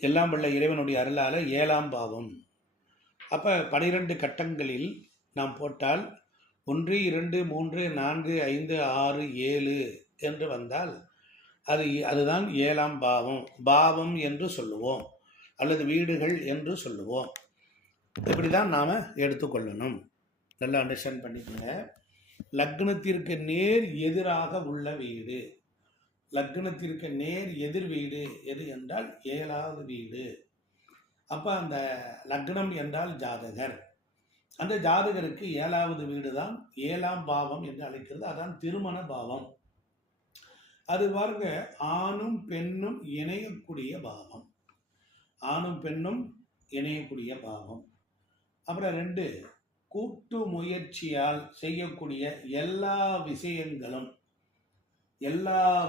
எல்லாம் வல்ல இறைவனுடைய அருளால் 7ஆம் பாவம். அப்போ 12 கட்டங்களில் நாம் போட்டால் 1, 2, 3, 4, 5, 6, 7 என்று வந்தால் அதுதான் 7ஆம் பாவம். பாவம் என்று சொல்லுவோம், அல்லது வீடுகள் என்று சொல்லுவோம். இப்படி தான் நாம் எடுத்துக்கொள்ளணும். நல்லா அண்டர்ஸ்டாண்ட் பண்ணிக்கோங்க. லக்னத்திற்கு நேர் எதிராக உள்ள வீடு, லக்னத்திற்கு நேர் எதிர் வீடு எது என்றால் 7வது வீடு. அப்போ அந்த லக்னம் என்றால் ஜாதகர், அந்த ஜாதகருக்கு 7வது வீடு தான் 7ஆம் பாவம் என்று அழைக்கிறது. அதான் திருமண பாவம். அது பாருங்க, ஆணும் பெண்ணும் இணையக்கூடிய பாவம், ஆணும் பெண்ணும் இணையக்கூடிய பாவம். அப்புறம் 2, கூட்டு முயற்சியால் செய்யக்கூடிய எல்லா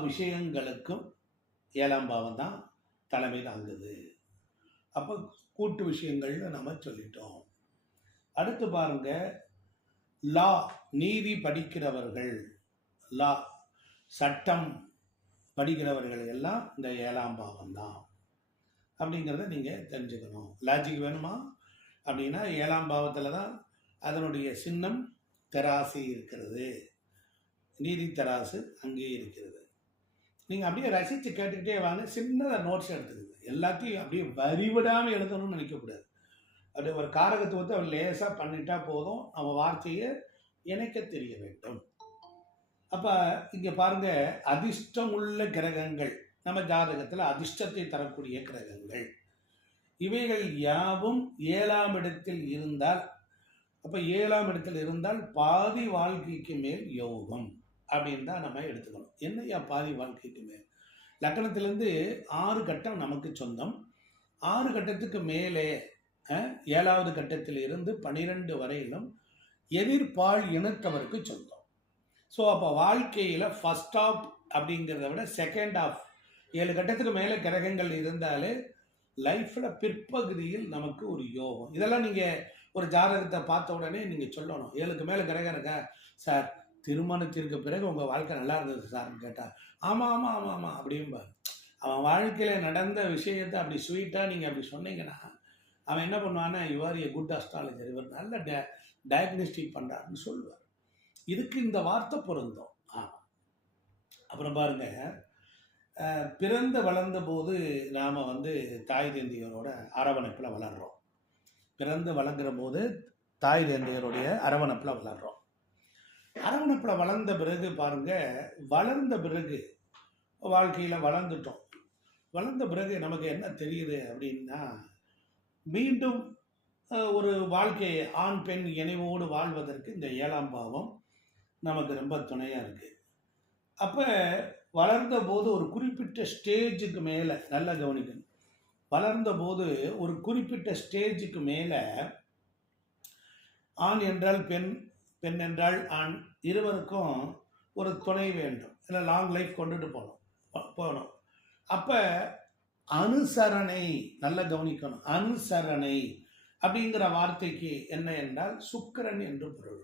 விஷயங்களுக்கும் 7ஆம் பாவம் தான் தலைமை தாங்குது. அப்போ கூட்டு விஷயங்கள்னு நம்ம சொல்லிட்டோம். அடுத்து பாருங்க, லா, நீதி படிக்கிறவர்கள், லா சட்டம் படிக்கிறவர்கள் எல்லாம் இந்த 7ஆம் பாவம் தான் அப்படிங்கிறத நீங்கள் தெரிஞ்சுக்கணும். லாஜிக் வேணுமா அப்படின்னா 7ஆம் பாவத்தில் தான் அதனுடைய சின்னம் தராசு இருக்கிறது, நீதி தராசு அங்கே இருக்கிறது. நீங்கள் அப்படியே ரசித்து கேட்டுக்கிட்டே வாங்க, சின்னதாக நோட்ஸ் எடுத்துக்குது. எல்லாத்தையும் அப்படியே வரிவிடாமல் எழுதணும்னு நினைக்கக்கூடாது. அப்படி ஒரு காரகத்துவத்தை அவர் லேசாக பண்ணிட்டா போதும், நம்ம வார்த்தையை இணைக்க தெரிய வேண்டும். அப்போ இங்கே பாருங்க, அதிர்ஷ்டம் உள்ள கிரகங்கள் நம்ம ஜாதகத்தில் அதிர்ஷ்டத்தை தரக்கூடிய கிரகங்கள் இவைகள் யாவும் 7ஆம் இடத்தில் இருந்தால், அப்போ 7ஆம் இடத்தில் இருந்தால் பாதி வாழ்க்கைக்கு மேல் யோகம் அப்படின்னு தான் நம்ம எடுத்துக்கணும். என்னையா பாதி வாழ்க்கைக்கு மேல்? லக்னத்திலேருந்து 6 கட்டம் நமக்கு சொந்தம். 6 கட்டத்துக்கு மேலே 7வது கட்டத்தில் இருந்து 12 வரையிலும் எதிர்பால் இனத்தவருக்கு சொந்தம். ஸோ அப்போ வாழ்க்கையில் ஃபர்ஸ்ட் ஆஃப் அப்படிங்கிறத விட செகண்ட் ஆஃப் 7 கட்டத்துக்கு மேலே கிரகங்கள் இருந்தாலே லைஃப்பில் பிற்பகுதியில் நமக்கு ஒரு யோகம். இதெல்லாம் நீங்கள் ஒரு ஜாதகத்தை பார்த்த உடனே நீங்கள் சொல்லணும், 7க்கு மேலே கிரகம் இருக்கா சார், திருமணத்திற்கு பிறகு உங்கள் வாழ்க்கை நல்லா இருந்தது சார்னு கேட்டால் ஆமாம் ஆமாம் ஆமாம் ஆமாம் அப்படிம்பார். அவன் வாழ்க்கையில் நடந்த விஷயத்தை அப்படி ஸ்வீட்டாக நீங்கள் அப்படி சொன்னீங்கன்னா அவன் என்ன பண்ணுவான்னா, யுவர் ஏ குட் அஸ்ட்ராலஜர், இவர் நல்ல டயக்னிஸ்டிக் பண்ணுறாருன்னு சொல்லுவார். இதுக்கு இந்த வார்த்தை பொருந்தும். அப்புறம் பாருங்க, பிறந்து வளர்ந்த போது நாம் தாய் தந்தையரோட அரவணைப்பில் வளர்கிறோம். பிறந்து வளர்கிற போது தாய் தந்தையருடைய அரவணைப்பில் வளர்கிறோம். அரவணைப்பில் வளர்ந்த பிறகு பாருங்க, வளர்ந்த பிறகு வாழ்க்கையில் வளர்ந்துட்டோம். வளர்ந்த பிறகு நமக்கு என்ன தெரியுது அப்படின்னா, மீண்டும் ஒரு வாழ்க்கையை ஆண் பெண் இணைவோடு வாழ்வதற்கு இந்த 7ஆம் பாவம் நமக்கு ரொம்ப துணையாக இருக்குது. அப்போ வளர்ந்த போது ஒரு குறிப்பிட்ட ஸ்டேஜுக்கு மேலே, நல்லா கவனிக்கணும், வளர்ந்த போது ஒரு குறிப்பிட்ட ஸ்டேஜுக்கு மேலே ஆண் என்றால் பெண், பெண் என்றால் ஆண், இருவருக்கும் ஒரு துணை வேண்டும், இல்லை லாங் லைஃப் கொண்டுட்டு போகணும். அப்போ அனுசரணை, நல்லா கவனிக்கணும், அனுசரணை அப்படிங்கிற வார்த்தைக்கு என்ன என்றால் சுக்கிரன் என்று பொருள்.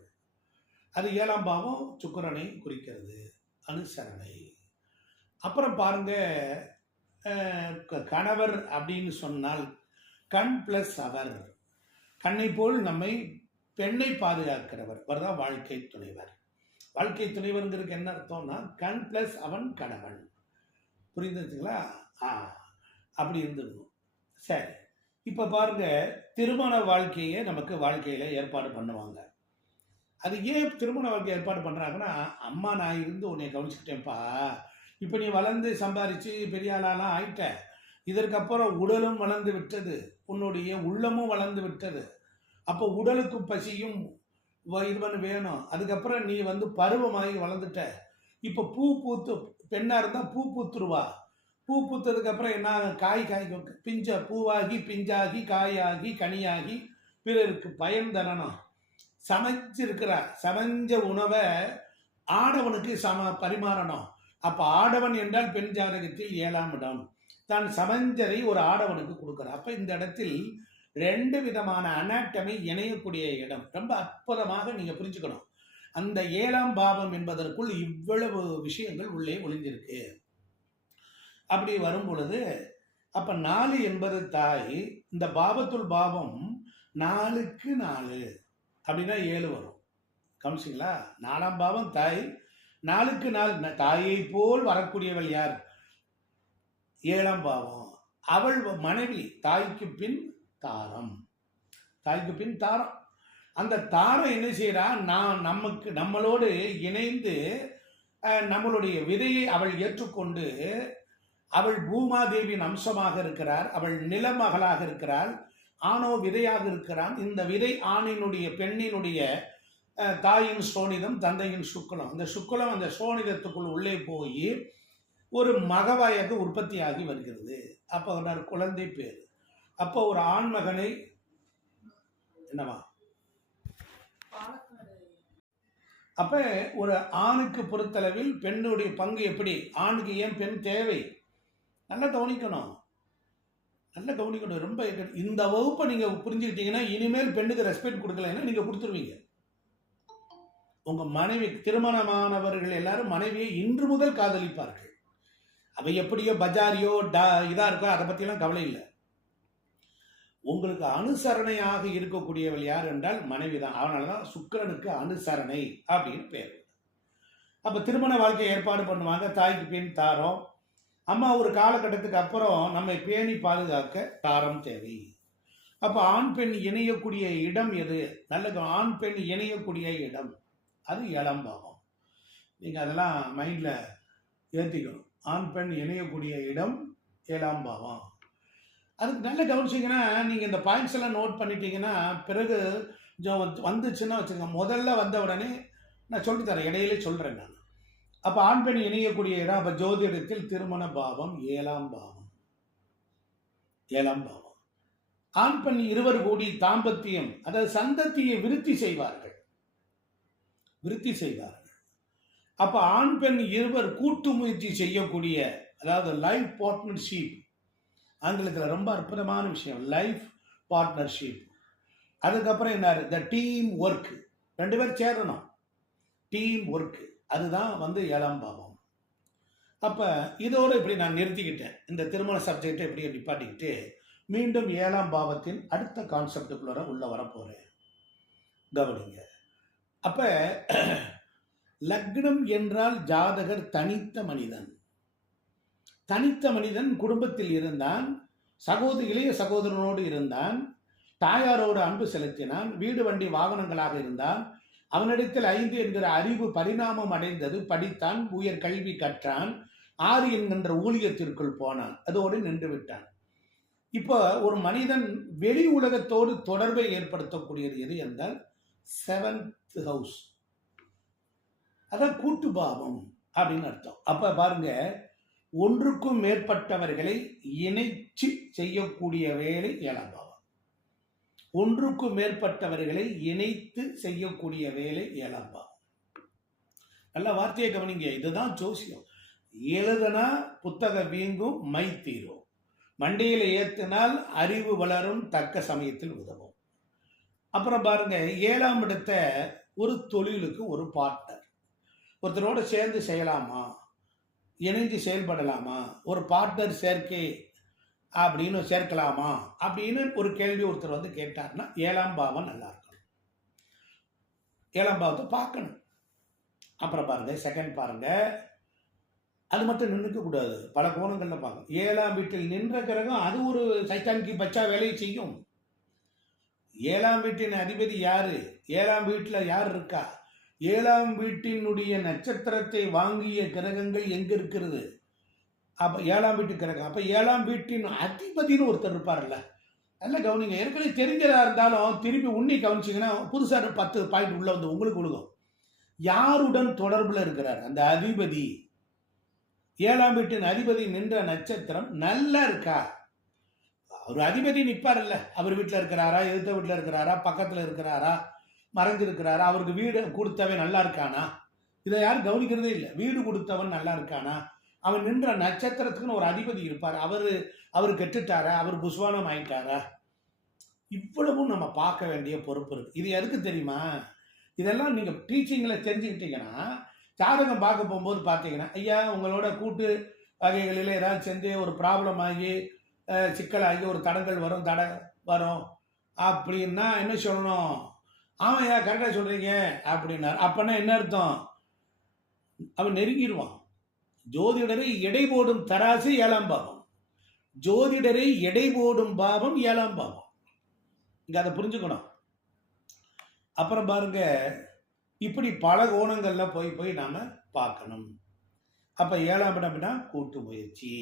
அது 7ஆம் பாவம் சுக்கிரனை குறிக்கிறது, அனுசரணை. அப்புறம் பாருங்க, கணவர் அப்படின்னு சொன்னால் கண் பிளஸ் அவர், கண்ணை போல் நம்மை பெண்ணை பாதுகாக்கிறவர், அவர்தான் வாழ்க்கை துணைவர். வாழ்க்கை துணைவருங்கிறதுக்கு என்ன அர்த்தம்னா கண் பிளஸ் அவன் கணவன். புரிந்துச்சுங்களா? அப்படி இருந்துடும். சரி, இப்போ பாருங்க, திருமண வாழ்க்கையை நமக்கு வாழ்க்கையில் ஏற்பாடு பண்ணுவாங்க. அது ஏன் திருமண வாழ்க்கை ஏற்பாடு பண்ணுறாங்கன்னா, அம்மா நான் இருந்து உன்னை கவனிச்சுக்கிட்டேன்ப்பா, இப்போ நீ வளர்ந்து சம்பாதிச்சு பெரிய ஆளாலாம் ஆயிட்ட, இதற்கப்புறம் உடலும் வளர்ந்து விட்டது, உன்னுடைய உள்ளமும் வளர்ந்து விட்டது, அப்போ உடலுக்கும் பசியும் இது வேணும். அதுக்கப்புறம் நீ பருவமாகி வளர்ந்துட்ட, இப்போ பூ பூத்து, பெண்ணாக இருந்தால் பூ பூத்துருவா, பூ பூத்ததுக்கப்புறம் என்ன, காய் பிஞ்ச பூவாகி பிஞ்சாகி காயாகி கனியாகி பிறருக்கு பயன் தரணும். சமைஞ்ச உணவை ஆடவனுக்கு பரிமாறணும். அப்போ ஆடவன் என்றால் பெண் ஜாதகத்தில் 7ஆம் இடம், தான் சமைஞ்சரை ஒரு ஆடவனுக்கு கொடுக்குறார். அப்போ இந்த இடத்தில் 2 விதமான அனாட்டமி இணையக்கூடிய இடம். ரொம்ப அற்புதமாக நீங்கள் புரிஞ்சுக்கணும். அந்த 7ஆம் பாவம் என்பதற்குள் இவ்வளவு விஷயங்கள் உள்ளே ஒளிஞ்சிருக்கு. அப்படி வரும் பொழுது அப்ப 4 என்பது தாய். இந்த பாபத்துல் பாவம் 4க்கு 4 அப்படின்னா 7 வரும். கவனிச்சிங்களா? 4ஆம் பாவம் தாய், 4க்கு 4 தாயை போல் வரக்கூடியவள் யார்? 7ஆம் பாவம். அவள் மனைவி, தாய்க்கு பின் தாரம். தாய்க்கு பின் தாரம். அந்த தாரம் என்ன செய்யறா? நம்மளோடு இணைந்து நம்மளுடைய விதையை அவள் ஏற்றுக்கொண்டு, அவள் பூமாதேவியின் அம்சமாக இருக்கிறார். அவள் நிலமகளாக இருக்கிறாள். ஆணோ விதையாக இருக்கிறான். இந்த விதை ஆணினுடைய பெண்ணினுடைய தாயின் சோனிதம், தந்தையின் சுக்குலம். அந்த சுக்குலம் அந்த சோனிதத்துக்குள் உள்ளே போய் ஒரு மகவாயாக உற்பத்தியாகி வருகிறது. அப்போ குழந்தை பேர். அப்போ ஒரு ஆண்மகனை என்னவா? அப்ப ஒரு ஆணுக்கு பொறுத்தளவில் பெண்ணுடைய பங்கு எப்படி? ஆணுக்கு ஏன் பெண் தேவை? நல்லா கவனிக்கணும், நல்லா கவனிக்கணும். ரொம்ப இந்த வகுப்பை நீங்க புரிஞ்சுக்கிட்டீங்கன்னா இனிமேல் பெண்ணுக்கு ரெஸ்பெக்ட் கொடுக்கலன்னா நீங்க கொடுத்துருவீங்க. உங்க மனைவி, திருமணமானவர்கள் எல்லாரும் மனைவியை இன்று முதல் காதலிப்பார்கள். அவை எப்படியோ பஜாரியோ இதா இருக்கோ அதை பத்தியெல்லாம் கவலை இல்லை. உங்களுக்கு அனுசரணையாக இருக்கக்கூடியவள் யார் என்றால் மனைவி தான். அதனாலதான் சுக்கிரனுக்கு அனுசரணை அப்படின்னு பேர். அப்ப திருமண வாழ்க்கை ஏற்பாடு பண்ணுவாங்க. தாய்க்கு பின் தாரம். அம்மா ஒரு காலகட்டத்துக்கு அப்புறம் நம்மை பேணி பாதுகாக்க தாரம் தேவை. அப்ப ஆண் பெண் இணையக்கூடிய இடம் எது? நல்ல ஆண் பெண் இணையக்கூடிய இடம் அது 7ஆம் பாவம். நீங்க அதெல்லாம் மைண்ட்ல ஏற்றிக்கணும். ஆண் பெண் இணையக்கூடிய இடம் 7ஆம் பாவம். அதுக்கு நல்ல கவனிச்சிங்கன்னா நீங்கள் இந்த பாயிண்ட்ஸ் எல்லாம் நோட் பண்ணிட்டீங்கன்னா பிறகு வந்துச்சுன்னா வச்சுக்கோங்க. முதல்ல வந்த உடனே நான் சொல்லி தரேன், இடையிலே சொல்கிறேன் நான். அப்போ ஆண் பெண் இணையக்கூடிய இடம். அப்போ ஜோதிடத்தில் திருமண பாவம் 7ஆம் பாவம். 7ஆம் பாவம். ஆண் பெண் இருவர் கூடி தாம்பத்தியம், அதாவது சந்ததியை விருத்தி செய்வார்கள். விருத்தி செய்வார்கள். அப்போ ஆண் பெண் இருவர் கூட்டு முயற்சி செய்யக்கூடிய, அதாவது லைஃப் பார்ட்னர்ஷிப். ஆங்கிலத்தில் ரொம்ப அற்புதமான விஷயம், லைஃப் பார்ட்னர்ஷிப். அதுக்கப்புறம் என்ன? The team work. 2 பேர் சேரணும், டீம் ஒர்க். அதுதான் 7ஆம் பாவம். அப்போ இதோடு இப்படி நான் நிறுத்திக்கிட்டேன். இந்த திருமண சப்ஜெக்டை இப்படி நிப்பாட்டிக்கிட்டு மீண்டும் 7ஆம் பாவத்தின் அடுத்த கான்செப்டுக்குள்ள உள்ள வரப்போறேன். கவனிங்க. அப்ப லக்னம் என்றால் ஜாதகர் தனித்த மனிதன். தனித்த மனிதன் குடும்பத்தில் இருந்தான், இளைய சகோதரனோடு இருந்தான், தாயாரோடு அன்பு செலுத்தினான், வீடு வண்டி வாகனங்களாக இருந்தான். அவனிடத்தில் 5 என்கிற அறிவு பரிணாமம் அடைந்தது. படித்தான், உயர் கல்வி கற்றான், 6 என்கின்ற ஊழியத்திற்குள் போனான், அதோடு நின்று விட்டான். இப்போ ஒரு மனிதன் வெளி உலகத்தோடு தொடர்பை ஏற்படுத்தக்கூடியது எது என்றால் 7th ஹவுஸ். அதான் கூட்டு பாவம் அப்படின்னு அர்த்தம். அப்ப பாருங்க, ஒன்றுக்கும் மேற்பட்டவர்களை இணைச்சு செய்யக்கூடிய வேலை 7ஆம் பாவம். ஒன்றுக்கும் மேற்பட்டவர்களை இணைத்து செய்யக்கூடிய வேலை 7ஆம் பாவம். நல்ல வார்த்தையை கவனிங்க. இதுதான் ஜோசியம். எழுதுனா புத்தக வீங்கும், மை தீரும். மண்டையில் ஏற்றினால் அறிவு வளரும், தக்க சமயத்தில் உதவும். அப்புறம் பாருங்க, 7ஆம் இடத்தை ஒரு தொழிலுக்கு ஒரு பார்ட்னர். ஒருத்தரோட சேர்ந்து செய்யலாமா, இணைஞ்சு செயல்படலாமா, ஒரு பார்ட்னர் சேர்க்கை அப்படின்னு சேர்க்கலாமா அப்படின்னு ஒரு கேள்வி ஒருத்தர் கேட்டார்னா 7ஆம் பாவம் நல்லா இருக்கணும். 7ஆம் பாவத்தை பார்க்கணும். அப்புறம் பாருங்க, செகண்ட் பாருங்க, அது மட்டும் நின்றுக்க கூடாது, பல கோணங்கள்ல பார்க்கணும். 7ஆம் வீட்டில் நின்ற கிரகம் அது ஒரு சைத்தானிக்கு பச்சா வேலையை செய்யும். 7ஆம் வீட்டின் அதிபதி யாரு? 7ஆம் வீட்டில் யார் இருக்கா? 7ஆம் வீட்டினுடைய நட்சத்திரத்தை வாங்கிய கிரகங்கள் எங்க இருக்கிறது? அப்ப 7ஆம் வீட்டு கிரகம். அப்ப 7ஆம் வீட்டின் அதிபதினு ஒருத்தர் இருப்பார்ல, நல்லா கவனிங்க. ஏற்கனவே தெரிஞ்சதா இருந்தாலும் திருப்பி உன்னி கவனிச்சிங்கன்னா புதுசா 10 பாயிண்ட் உள்ள உங்களுக்கு விழுகும். யாருடன் தொடர்புல இருக்கிறார் அந்த அதிபதி? 7ஆம் வீட்டின் அதிபதி நின்ற நட்சத்திரம் நல்லா இருக்கா? ஒரு அதிபதி நிற்பார்ல, அவர் வீட்டில் இருக்கிறாரா, எதிர்த்த வீட்டில் இருக்கிறாரா, பக்கத்தில் இருக்கிறாரா, மறைஞ்சிருக்கிறாரா, அவருக்கு வீடு கொடுத்தவன் நல்லா இருக்கானா? இதை யாரும் கவனிக்கிறதே இல்லை. வீடு கொடுத்தவன் நல்லா இருக்கானா? அவன் நின்ற நட்சத்திரத்துக்குன்னு ஒரு அதிபதி இருப்பார், அவர் கெட்டுட்டாரா, அவர் புஸ்வானம் ஆயிட்டாரா? இவ்வளவும் நம்ம பார்க்க வேண்டிய பொறுப்பு இருக்கு. இது எதுக்கு தெரியுமா? இதெல்லாம் நீங்க டீச்சிங்ல தெரிஞ்சுக்கிட்டீங்கன்னா, ஜாதகம் பார்க்க போகும்போது பார்த்தீங்கன்னா, ஐயா உங்களோட கூட்டு வகைகளில் ஏதாவது சேர்ந்து ஒரு ப்ராப்ளம் ஆகி சிக்கலாகி ஒரு தடங்கள் வரும், தடை வரும் அப்படின்னா என்ன சொல்லணும்? ஆமாய்யா கரெக்டாக சொல்கிறீங்க அப்படின்னார். அப்போனா என்ன அர்த்தம்? அவன் நெருங்கிடுவான். ஜோதிடரை எடை போடும் தராசு 7ஆம் பாவம். ஜோதிடரை எடை போடும் பாவம் 7ஆம் பாவம். இங்கே அதை புரிஞ்சுக்கணும். அப்புறம் பாருங்க, இப்படி பல கோணங்கள்ல போய் போய் நாம பார்க்கணும். அப்ப 7ஆம் இடம்னா கூட்டு முயற்சி.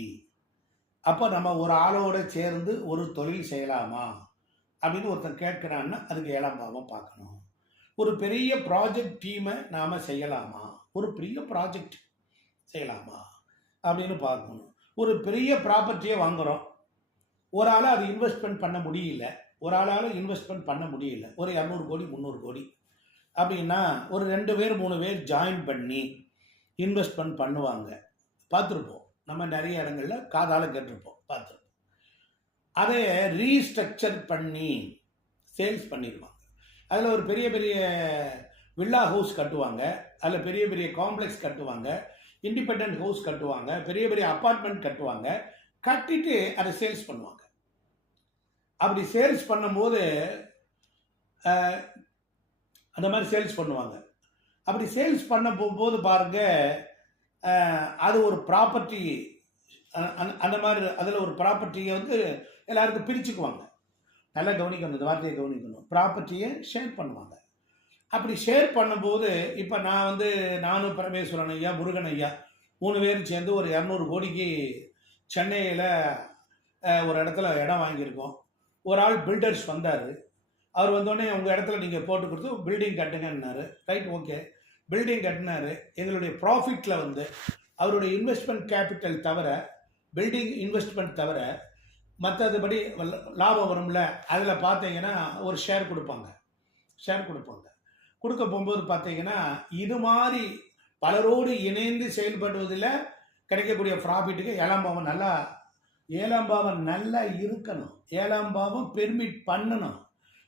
அப்ப நம்ம ஒரு ஆளோட சேர்ந்து ஒரு தொழில் செய்யலாமா அப்படின்னு ஒருத்தன் கேட்கிறான்னா அதுக்கு 7ஆம் பாவம் பார்க்கணும். ஒரு பெரிய ப்ராஜெக்ட் டீமை நாம செய்யலாமா, ஒரு பெரிய ப்ராஜெக்ட் செய்யலாமா அப்படின்னு பார்க்கணும். ஒரு பெரிய ப்ராப்பர்ட்டியை வாங்குறோம், ஒரு ஆளாக அது இன்வெஸ்ட்மெண்ட் பண்ண முடியல, ஒரு ஆளால் இன்வெஸ்ட்மெண்ட் பண்ண முடியல, ஒரு 200 கோடி 300 கோடி அப்படின்னா ஒரு 2 பேர் 3 பேர் ஜாயின் பண்ணி இன்வெஸ்ட்மெண்ட் பண்ணுவாங்க. பார்த்துருப்போம், நம்ம நிறைய இடங்கள்ல காதால கேட்டிருப்போம், பார்த்துருப்போம். அதை ரீஸ்ட்ரக்சர் பண்ணி சேல்ஸ் பண்ணிடுவாங்க. அதில் ஒரு பெரிய பெரிய வில்லா ஹவுஸ் கட்டுவாங்க, அதில் பெரிய பெரிய காம்ப்ளெக்ஸ் கட்டுவாங்க, இண்டிபெண்ட் ஹவுஸ் கட்டுவாங்க, பெரிய பெரிய அப்பார்ட்மெண்ட் கட்டுவாங்க, கட்டிட்டு அதை சேல்ஸ் பண்ணுவாங்க. அப்படி சேல்ஸ் பண்ணும்போது அந்த மாதிரி சேல்ஸ் பண்ணுவாங்க. அப்படி சேல்ஸ் பண்ண போகும்போது பாருங்க, அது ஒரு ப்ராப்பர்ட்டி, அந்த மாதிரி அதில் ஒரு ப்ராப்பர்ட்டியை வந்து எல்லாருக்கும் பிரிச்சுக்குவாங்க. நல்லா கவனிக்கணும், இந்த வார்த்தையை கவனிக்கணும். ப்ராப்பர்ட்டியை ஷேர் பண்ணுவாங்க. அப்படி ஷேர் பண்ணும்போது இப்போ நான் வந்து நானும் பரமேஸ்வரன் ஐயா, முருகன் ஐயா 3 பேரும் சேர்ந்து ஒரு 200 கோடிக்கு சென்னையில் ஒரு இடத்துல இடம் வாங்கியிருக்கோம். ஒரு ஆள் பில்டர்ஸ் வந்தார். அவர் வந்தோடனே உங்கள் இடத்துல நீங்கள் போட்டு கொடுத்து பில்டிங் கட்டுங்கன்னாரு. ரைட், ஓகே, பில்டிங் கட்டினாரு. எங்களுடைய ப்ராஃபிட்டில் வந்து அவருடைய இன்வெஸ்ட்மெண்ட் கேபிட்டல் தவிர, பில்டிங் இன்வெஸ்ட்மெண்ட் தவிர மற்றதுபடி லாபம் வரும்ல, அதில் பார்த்தீங்கன்னா ஒரு ஷேர் கொடுப்பாங்க. கொடுக்க போகும்போது பார்த்தீங்கன்னா இது மாதிரி பலரோடு இணைந்து செயல்படுவதில் கிடைக்கக்கூடிய ப்ராஃபிட்டுக்கு 7ஆம் பாவம் நல்லா இருக்கணும். 7ஆம் பாவம் பெர்மிட் பண்ணணும்.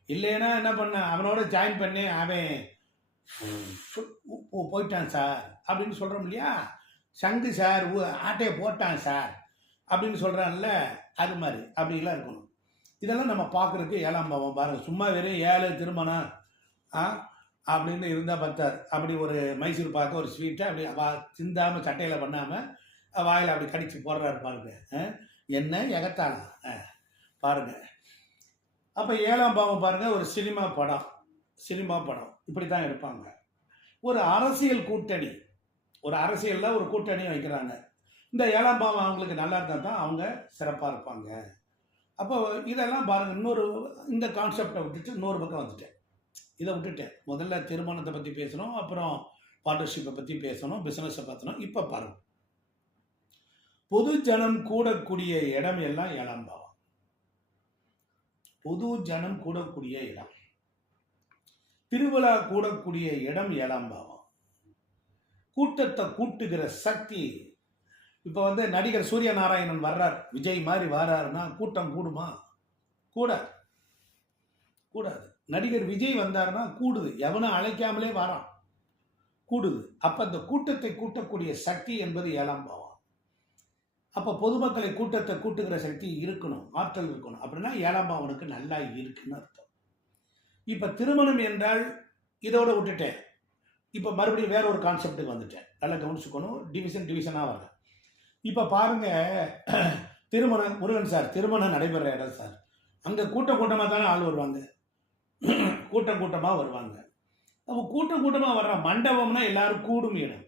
இல்லைன்னா என்ன பண்ண, அவனோட ஜாயின் பண்ணி அவன் போயிட்டான் சார் அப்படின்னு சொல்கிறோம் இல்லையா, சங்கு சார் ஆட்டையை போட்டான் சார் அப்படின்னு சொல்கிறான்ல, அது மாதிரி அப்படிலாம் இருக்கணும். இதெல்லாம் நம்ம பார்க்குறதுக்கு 7ஆம் பாவம் பாருங்கள். சும்மா வெறும் 7 திருமணம் அப்படின்னு இருந்தால் பார்த்தார். அப்படி ஒரு மைசூர் பார்க்க ஒரு ஸ்வீட்டை அப்படி சிந்தாமல் சட்டையில் பண்ணாமல் வாயில் அப்படி கடிச்சு போடுறாரு பாருங்க. என்ன எகத்தாளம் பாருங்க. அப்போ 7ஆம் பாவம் பாருங்க, ஒரு சினிமா படம் இப்படி தான் எடுப்பாங்க. ஒரு அரசியல் கூட்டணி, ஒரு அரசியலில் ஒரு கூட்டணி வைக்கிறாங்க. இந்த 7ஆம் பாவம் அவங்களுக்கு நல்லா இருந்தால் தான் அவங்க சிறப்பாக இருப்பாங்க. அப்போ இதெல்லாம் பாருங்கள். இந்த கான்செப்டை விட்டுட்டு இன்னொரு பக்கம் வந்துட்டேன். இதை விட்டுட்டேன். முதல்ல திருமணத்தை பற்றி பேசணும், அப்புறம் பார்ட்னர்ஷிப்பை பற்றி பேசணும், பிஸ்னஸை பார்த்தணும். இப்போ பாருங்க, பொது ஜனம் கூடக்கூடிய இடம் எல்லாம் 7ஆம் பாவம். பொது ஜனம் கூடக்கூடிய இடம், திருவிழா கூடக்கூடிய இடம் 7ஆம் பாவம். கூட்டத்தை கூட்டுகிற சக்தி. இப்போ வந்து நடிகர் சூரிய நாராயணன் வர்றார், விஜய் மாதிரி வர்றாருன்னா கூட்டம் கூடுமா? கூடாது. நடிகர் விஜய் வந்தாருன்னா கூடுது. எவனும் அழைக்காமலே வரான், கூடுது. அப்ப அந்த கூட்டத்தை கூட்டக்கூடிய சக்தி என்பது 7ஆம் பாவம். அப்ப பொதுமக்களை கூட்டத்தை கூட்டுகிற சக்தி இருக்கணும், ஆற்றல் இருக்கணும். அப்படின்னா 7ஆம் பாவனுக்கு நல்லா இருக்குன்னு அர்த்தம். இப்ப திருமணம் என்றால் இதோட விட்டுட்டேன். இப்ப மறுபடியும் வேற ஒரு கான்செப்டுக்கு வந்துட்டேன். நல்லா கவனிச்சுக்கணும், டிவிஷனா வரல. இப்ப பாருங்க, திருமணம், முருகன் சார் திருமணம் நடைபெற இடம் சார், அங்க கூட்டமா தானே ஆள் வருவாங்க, கூட்டமா வருவாங்க. அப்போ கூட்டமா வர்ற மண்டபம்னா எல்லாரும் கூடும் இடம்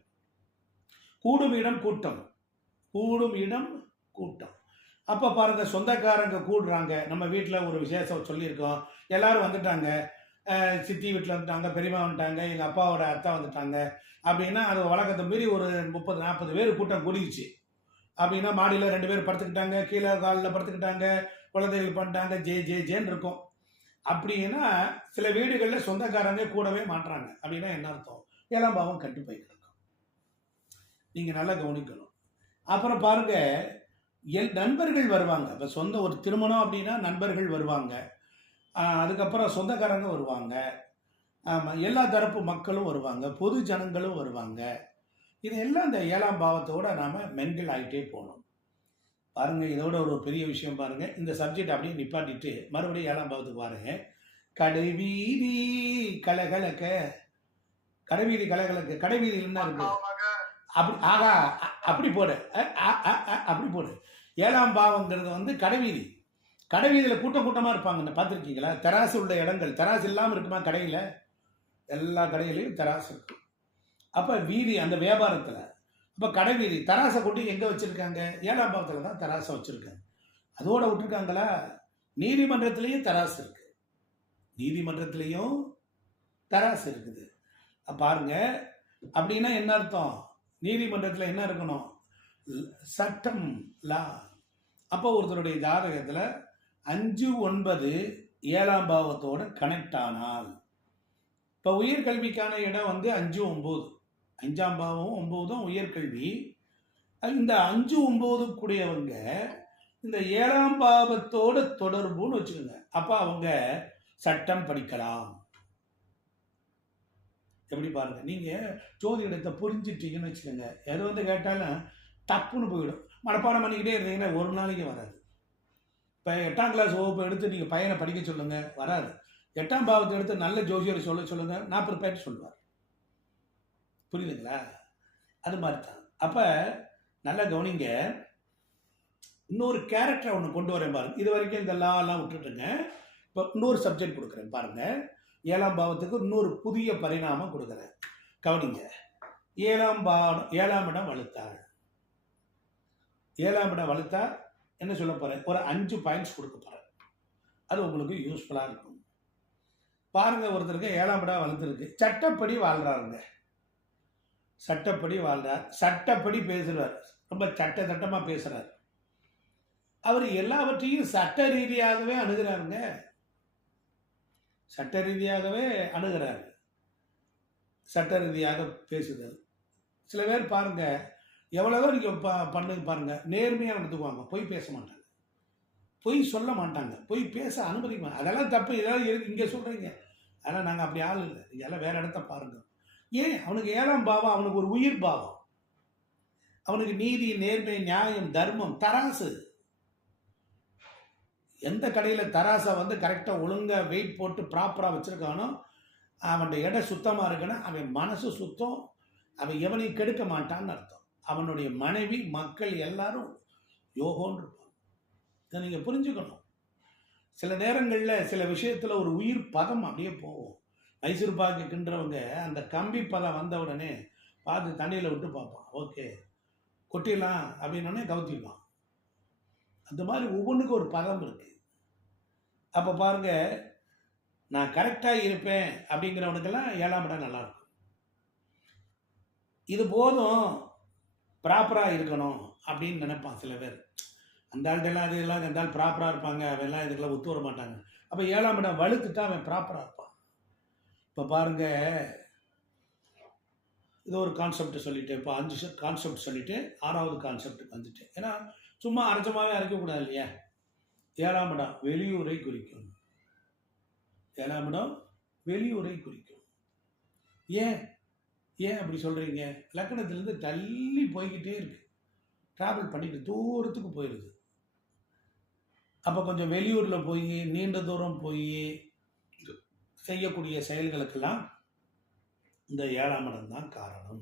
கூட்டம். அப்போ பாருங்க, சொந்தக்காரங்க கூடுறாங்க. நம்ம வீட்டில் ஒரு விசேஷம் சொல்லியிருக்கோம், எல்லாரும் வந்துட்டாங்க, சித்தி வீட்டில் வந்துட்டாங்க, பெரியம்மா வந்துட்டாங்க, எங்கள் அப்பாவோட அத்தா வந்துட்டாங்க அப்படின்னா அது வழக்கத்தை மீறி ஒரு 30-40 பேர் கூட்டம் கூடிடுச்சு அப்படின்னா மாடியில் 2 பேர் படுத்துக்கிட்டாங்க, கீழே காலில் படுத்துக்கிட்டாங்க, குழந்தைகள் பண்ணிட்டாங்க, ஜேன்னு இருக்கும். அப்படின்னா சில வீடுகளில் சொந்தக்காரங்க கூடவே மாட்டுறாங்க. அப்படின்னா என்ன அர்த்தம்? 7ஆம் பாவம் கட்டுப்பை கிடக்கும். நீங்கள் நல்லா கவனிக்கணும். அப்புறம் பாருங்க, நண்பர்கள் வருவாங்க. இப்போ சொந்த ஒரு திருமணம் அப்படின்னா நண்பர்கள் வருவாங்க, அதுக்கப்புறம் சொந்தக்காரங்க வருவாங்க, ஆமாம், எல்லா தரப்பு மக்களும் வருவாங்க, பொது ஜனங்களும் வருவாங்க. இது எல்லாம் இந்த 7ஆம் பாவத்தோட நாம் மென்கள் ஆகிட்டே போகணும். பாருங்க, இதோட ஒரு பெரிய விஷயம் பாருங்க. இந்த சப்ஜெக்ட் அப்படியே நிப்பாட்டிட்டு மறுபடியும் 7ஆம் பாவத்துக்கு பாருங்க. கடைவீதி கலகலக்க, கடைவீதி கலகலக்க, கடைவீதியில் என்ன இருக்கு? அப்படி ஆகா, அப்படி போடு, அப்படி போடு. 7ஆம் பாவங்கிறது வந்து கடைவீதி. கடைவீதியில் கூட்டம் கூட்டமாக இருப்பாங்க, பார்த்துருக்கீங்களா? தராசு உள்ள இடங்கள். தராசு இல்லாமல் இருக்குமா கடையில்? எல்லா கடையிலையும் தராசு இருக்கு. அப்போ வீதி அந்த வியாபாரத்தில், அப்போ கடை வீதி தராசை கொண்டு எங்கே வச்சுருக்காங்க? 7ஆம் பாவத்தில் தான் தராசை வச்சுருக்காங்க. அதோட விட்டுருக்காங்களா? நீதிமன்றத்திலையும் தராசு இருக்கு. நீதிமன்றத்திலையும் தராசு இருக்குது. பாருங்க, அப்படின்னா என்ன அர்த்தம்? நீதிமன்றத்தில் என்ன இருக்கணும்? சட்டம், லா. அப்போ ஒருத்தருடைய ஜாதகத்தில் 5, 9 7ஆம் பாவத்தோட கனெக்ட் ஆனால், இப்போ உயர்கல்விக்கான இடம் வந்து 5, 9. 5ஆம் பாவம் 9 உயர்கல்வி. இந்த 5, 9 கூடியவங்க இந்த 7ஆம் பாவத்தோட தொடர்புன்னு வச்சுக்கோங்க. அப்போ அவங்க சட்டம் படிக்கலாம். எப்படி பாருங்க, நீங்க ஜோதிடத்தை புரிஞ்சிட்டீங்கன்னு வச்சுக்கோங்க, எது வந்து கேட்டாலும் தப்புன்னு போயிடும். மனப்பாடம் பண்ணிக்கிட்டே இருந்தீங்கன்னா ஒரு நாளைக்கு வராது. இப்போ 8ஆம் கிளாஸ் வகுப்பு எடுத்து நீங்கள் பையனை படிக்க சொல்லுங்க, வராது. 8ஆம் பாவத்தை எடுத்து நல்ல ஜோசியர் சொல்லுங்க, 40 பேர் சொல்லுவார். புரியுதுங்களா? அது மாதிரி தான். அப்போ நல்லா கவனிங்க. இன்னொரு கேரக்டரை ஒன்று கொண்டு வரேன் பாருங்க. இது வரைக்கும் இந்த லாலாம் விட்டுட்டுங்க. இப்போ இன்னொரு சப்ஜெக்ட் கொடுக்குறேன் பாருங்க. 7ஆம் பாவத்துக்கு இன்னொரு புதிய பரிணாமம் கொடுக்குறேன், கவனிங்க. 7ஆம் இடம் வலுத்தாள். 7ஆம் இடம் வலுத்தா என்ன சொல்ல போறேன்? ஒரு 5 பாயிண்ட்ஸ் கொடுக்க போறேன். அது உங்களுக்கு யூஸ்ஃபுல்லாக இருக்கும். பாருங்க, ஒருத்தருக்கு 7ஆம் இடம் வலுத்துருக்கு, சட்டப்படி வாழ்றாருங்க. சட்டப்படி வாழ்றார், சட்டப்படி பேசுறார், ரொம்ப சட்டமா பேசுறார். அவர் எல்லாவற்றையும் சட்ட ரீதியாகவே அணுகிறாருங்க. சட்ட ரீதியாகவே அணுகிறாரு. சட்ட ரீதியாக பேசுதல். சில பேர் பாருங்க, எவ்வளவோ நீங்க பண்ணுங்க பாருங்க, நேர்மையாக நடந்துக்குவாங்க, பொய் பேச மாட்டாங்க, பொய் சொல்ல மாட்டாங்க, பொய் பேச அனுமதிக்க. அதெல்லாம் தப்பு. இதெல்லாம் இங்கே சொல்றீங்க, அதெல்லாம் நாங்கள் அப்படி ஆள் இல்லை. இதெல்லாம் வேற இடத்த பாருங்க. ஏன்? அவனுக்கு 7ஆம் பாவம், அவனுக்கு ஒரு உயிர் பாவம். அவனுக்கு நீதி, நேர்மை, நியாயம், தர்மம், தராசு. எந்த கடையில் தராசை வந்து கரெக்டாக ஒழுங்காக வெயிட் போட்டு ப்ராப்பராக வச்சுருக்கானோ, அவனுடைய எடை சுத்தமாக இருக்குன்னா அவன் மனசு சுத்தம், அவன் எவனையும் கெடுக்க மாட்டான்னு அர்த்தம். அவனுடைய மனைவி, மக்கள் எல்லாரும் யோகோன்னு இருப்பாங்க. இதை நீங்கள் புரிஞ்சுக்கணும். சில நேரங்களில் சில விஷயத்தில் ஒரு உயிர் பதம் அப்படியே போகும். மைசூர் பாக்கு கிண்டுறவங்க அந்த கம்பி பதம் வந்த உடனே பார்த்து தண்ணியில் விட்டு பார்ப்பான், ஓகே கொட்டிடலாம் அப்படின்னோடனே கவுத்திடுவான். அந்த மாதிரி ஒவ்வொன்றுக்கும் ஒரு பதம் இருக்கு. அப்போ பாருங்க, நான் கரெக்டாக இருப்பேன் அப்படிங்கிறவனுக்கெல்லாம் 7ஆம் இடம் நல்லா இருக்கும். இது போதும், ப்ராப்பராக இருக்கணும் அப்படின்னு நினைப்பான் சில பேர். அந்த ஆள்கிட்டலாம் அது எல்லாம் எந்த ஆள் ப்ராப்பராக இருப்பாங்க, அவெல்லாம் இதுக்கெல்லாம் ஒத்து வர மாட்டாங்க. அப்போ 7ஆம் இடம் வலுத்துட்டா அவன் ப்ராப்பராக இருப்பான். இப்போ பாருங்க, இது ஒரு கான்செப்ட் சொல்லிட்டேன். இப்போ 5 கான்செப்ட் சொல்லிட்டு 6வது கான்செப்டுக்கு வந்துட்டேன். ஏன்னா சும்மா அரைச்சமாகவே அரைக்கக்கூடாது இல்லையா? 7ஆம் இடம் வெளியூரை குறிக்கும். 7ஆம் இடம் வெளியூரை குறிக்கும். ஏன் ஏன் அப்படி சொல்கிறீங்க? லக்கணத்திலேருந்து தள்ளி போய்கிட்டே இருக்கு, ட்ராவல் பண்ணிட்டு தூரத்துக்கு போயிடுது. அப்போ கொஞ்சம் வெளியூரில் போய் நீண்ட தூரம் போய் செய்யக்கூடிய செயல்களுக்கெல்லாம் இந்த 7ஆம் இடம் தான் காரணம்.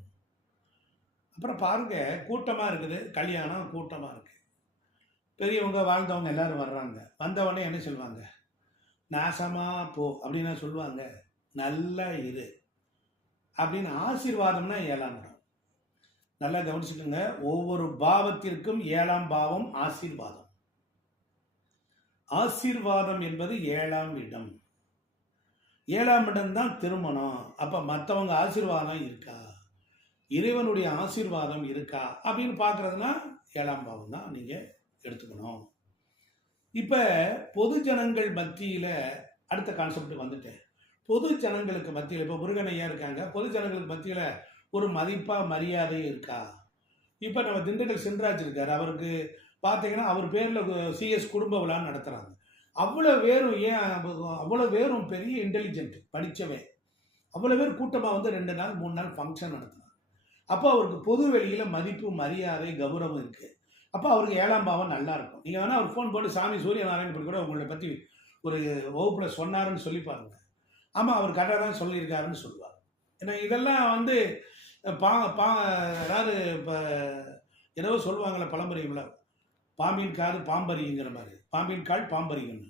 அப்புறம் பாருங்க, கூட்டமாக இருக்குது, கல்யாணம் கூட்டமாக இருக்குது, பெரியவங்க வாழ்ந்தவங்க எல்லாரும் வர்றாங்க. வந்தவொடனே என்ன சொல்லுவாங்க? நாசமா போ அப்படின்னு சொல்லுவாங்க, நல்லா இரு அப்படின்னு ஆசீர்வாதம்னா 7ஆம் இடம். நல்லா கவனிச்சுக்கோங்க, ஒவ்வொரு பாவத்திற்கும் 7ஆம் பாவம் ஆசீர்வாதம். ஆசீர்வாதம் என்பது 7ஆம் இடம். 7ஆம் இடம் தான் திருமணம். அப்ப மற்றவங்க ஆசீர்வாதம் இருக்கா, இறைவனுடைய ஆசீர்வாதம் இருக்கா அப்படின்னு பார்க்கறதுனா 7ஆம் பாவம் தான் நீங்க எடுத்துக்கணும். இப்ப பொது ஜனங்கள் மத்தியில அடுத்த கான்செப்ட் வந்துட்டேன். பொது ஜனங்களுக்கு மத்தியில் இப்போ முருகன் ஐயா இருக்காங்க, பொது ஜனங்களுக்கு மத்தியில் ஒரு மதிப்பா மரியாதை இருக்கா? இப்போ நம்ம திண்டுக்கல் சென்றாஜ் இருக்காரு, அவருக்கு பார்த்தீங்கன்னா அவர் பேரில் சிஎஸ் குடும்ப விழா நடத்துகிறாங்க. அவ்வளோ பேரும், ஏன் அவ்வளோ பேரும் பெரிய இன்டெலிஜென்ட், படித்தவன், அவ்வளோ பேர் கூட்டமாக வந்து 2 நாள் 3 நாள் ஃபங்க்ஷன் நடத்துகிறாங்க. அப்போ அவருக்கு பொது வெளியில் மதிப்பு, மரியாதை, கௌரவம் இருக்குது. அப்போ அவருக்கு 7ஆம் பாவம் நல்லா இருக்கும். நீங்கள் வேணால் அவர் ஃபோன் போட்டு சாமி சூரியநாராயணன் பற்றி கூட உங்களை பற்றி ஒரு வகுப்பில் சொன்னாருன்னு சொல்லி பாருங்க. ஆமாம், அவர் கரெக்டாக தான் சொல்லியிருக்காருன்னு சொல்லுவார். ஏன்னா இதெல்லாம் வந்து பா பா அதாவது இப்போ ஏதோ சொல்லுவாங்கள்ல பழமொழியில், பாம்பின் காது பாம்பரிங்கிற மாதிரி, பாம்பின் கால் பாம்பரிங்கன்னு.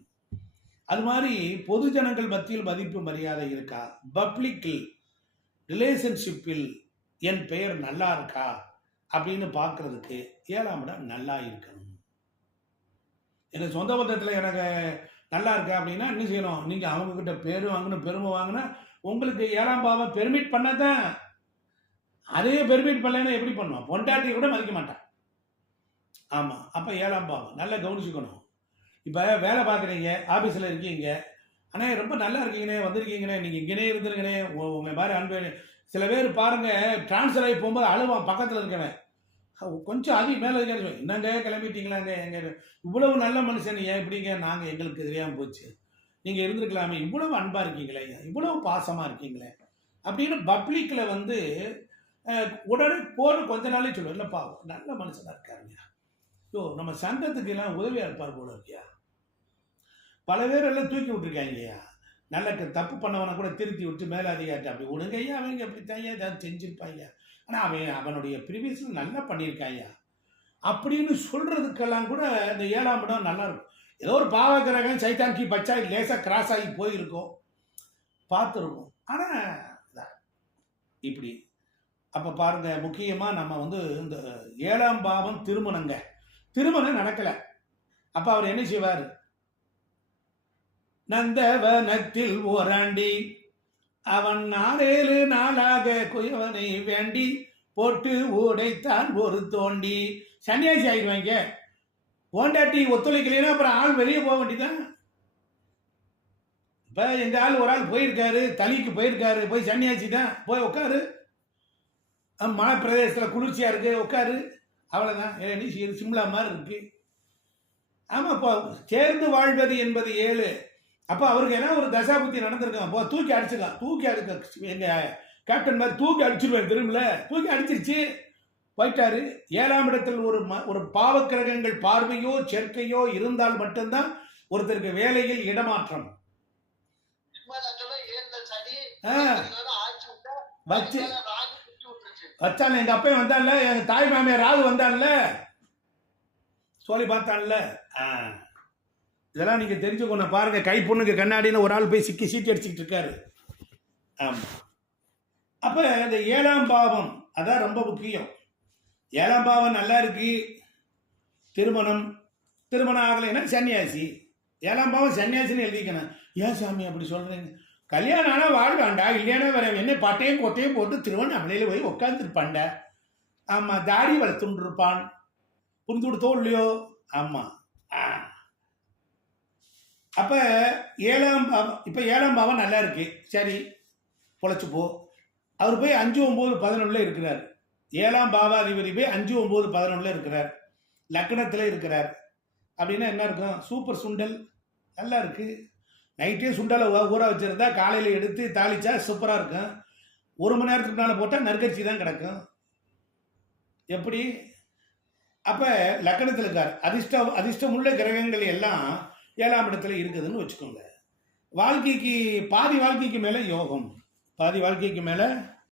அது மாதிரி பொது ஜனங்கள் மத்தியில் மதிப்பு மரியாதை இருக்கா, பப்ளிக்கில் ரிலேஷன்ஷிப்பில் என் பெயர் நல்லா இருக்கா அப்படின்னு பார்க்கறதுக்கு 7ஆம் இடம் நல்லா இருக்கணும். எனக்கு சொந்த பந்தத்தில் எனக்கு நல்லா இருக்கா அப்படின்னா என்ன செய்யணும்? நீங்கள் அவங்கக்கிட்ட பேர் வாங்கணும், பெருமை வாங்கினா உங்களுக்கு 7ஆம் பாவம் பெர்மிட் பண்ணதான். அதே பெர்மிட் பண்ணலைன்னா எப்படி பண்ணுவான்? பொண்டாட்டியை கூட மதிக்க மாட்டான். ஆமாம், அப்போ 7ஆம் பாவம் நல்லா கவனிச்சுக்கணும். இப்போ வேலை பார்க்குறீங்க, ஆஃபீஸில் இருக்கீங்க, ஆனால் ரொம்ப நல்லா இருக்கீங்கண்ணே, வந்திருக்கீங்கண்ணே, நீங்கள் இங்கேனே இருந்துருங்கண்ணே, உங்கள் மாதிரி அன்பு. சில பேர் பாருங்கள், ட்ரான்ஸ்ஃபர் ஆகி போகும்போது அழுவான் பக்கத்தில் இருக்கவன். கொஞ்சம் அதிகம் மேலே இருக்கான்னு சொல்லி, என்னங்க கிளம்பிட்டீங்களாங்க, எங்கள் இவ்வளவு நல்ல மனுஷன் ஏன் இப்படிங்க? நாங்கள் எங்களுக்கு தெரியாமல் போச்சு, நீங்கள் இருந்திருக்கலாமே, இவ்வளவு அன்பாக இருக்கீங்களே, இவ்வளவு பாசமாக இருக்கீங்களே அப்படின்னு பப்ளிக்கில் வந்து உடனே போன கொஞ்ச நாளே சொல்லுவோம், இல்லைப்பா நல்ல மனுஷனாக இருக்காருங்க, யோ நம்ம சங்கத்துக்கு எல்லாம் உதவியாக இருப்பார் போல இருக்கியா. பல பேர் எல்லாம் தூக்கி விட்டுருக்காங்கய்யா, நல்ல தப்பு பண்ணவனை கூட திருத்தி விட்டு மேலதிகாரிட்ட அப்படி விடுங்க ஐயா, அவங்க அப்படி தான் ஏதாவது செஞ்சுருப்பாங்க, ஆனால் அவனுடைய ப்ரீவியஸில் நல்லா பண்ணியிருக்காயா அப்படின்னு சொல்கிறதுக்கெல்லாம் கூட இந்த 7ஆம் இடம் நல்லா இருக்கும். ஏதோ ஒரு பாவகிரகம் சைத்தான் கி பச்சா லேசாக கிராஸ் ஆகி போயிருக்கோம், பார்த்துருக்கோம். ஆனால் இப்படி அப்போ பாருங்கள், முக்கியமாக நம்ம வந்து இந்த 7ஆம் பாவம் திருமணம் நடக்கலை. அப்போ அவர் என்ன செய்வார்? நந்தவனத்தில் ஓராண்டி அவன் 4 நாளாக குயவனை வேண்டி போட்டு உடைத்தான் ஒரு தோண்டி. சன்னியாசி ஆகிடுவாங்க. ஓண்டாட்டி ஒத்துழைக்கலைன்னா அப்புறம் ஆள் வெளியே போக வேண்டியதான். இப்போ எங்கள் ஆள் ஒரு ஆள் போயிருக்காரு, தலிக்கு போயிருக்காரு, போய் சன்னியாசி தான், போய் உட்காரு, மலை பிரதேசத்தில் குளிர்ச்சியாக இருக்குது, உட்காரு, அவ்வளோதான். நீ சிம்லா மாதிரி இருக்கு. ஆமாம், இப்போ சேர்ந்து வாழ்வது என்பது 7. அப்போ அவருக்கு என்ன ஒரு தசாபுத்தி நடந்திருக்கான், போ தூக்கி அடிச்சிடலாம், தூக்கி அடிக்க எங்கள் கேப்டன் மாதிரி தூக்கி அடிச்சிருவேன் திரும்பல, தூக்கி அடிச்சிருச்சு, போயிட்டாரு. 7ஆம் இடத்தில் ஒரு பாவக்கிரகங்கள் பார்வையோ சேர்க்கையோ இருந்தால் மட்டும்தான் ஒருத்தருக்கு வேலையில் இடமாற்றம். வச்சான் எங்க அப்பையும் வந்தான்ல, எங்க தாய் மாமியார் ராகு வந்தான்ல, சொல்லி பார்த்தான்ல. இதெல்லாம் நீங்க தெரிஞ்சுக்கணும். பாருங்க, கை பொண்ணுக்கு கண்ணாடின்னு ஒரு ஆள் போய் சிக்கி சீட்டி அடிச்சுக்கிட்டு இருக்காரு. ஆமா, அப்ப இந்த 7ஆம் பாவம் அதான் ரொம்ப முக்கியம். 7ஆம் பாவம் நல்லா இருக்கு, திருமணம் ஆகலைன்னா சன்னியாசி. 7ஆம் பாவம் சன்னியாசின்னு எழுதிக்கணும். ஏன் சாமி அப்படி சொல்றீங்க? கல்யாணம் ஆனால் வாழ்வாண்டா, இல்லையானா வேற என்ன பட்டையும் கொட்டையும் போட்டு திருவண்ணாமலையில் போய் உட்காந்துருப்பாண்ட. ஆமாம், தாடி வளர்த்துட்டு இருப்பான், புரிந்து கொடுத்தோ இல்லையோ. ஆமாம். அப்போ 7ஆம் பாவம், இப்போ 7ஆம் பாவம் நல்லா இருக்கு, சரி பொழைச்சு போ. அவர் போய் 5, 9, 11 இருக்கிறார். 7ஆம் பாவாதிபதி போய் 5, 9, 11 இருக்கிறார், லக்னத்தில் இருக்கிறார். அப்படின்னா என்ன இருக்கும்? சூப்பர் சுண்டல் நல்லா இருக்கு. நைட்டே சுண்டலை ஊற வச்சிருந்தா காலையில் எடுத்து தாளிச்சா சூப்பராக இருக்கும். 1 மணி நேரத்துக்கு முன்னால் போட்டால் நற்கட்சி தான் கிடக்கும். எப்படி? அப்போ லக்னத்தில் இருக்கார். அதிர்ஷ்டமுள்ள கிரகங்கள் எல்லாம் 7ஆம் இடத்துல இருக்குதுன்னு வச்சுக்கோங்க. வாழ்க்கைக்கு பாதி வாழ்க்கைக்கு மேலே யோகம், பாதி வாழ்க்கைக்கு மேலே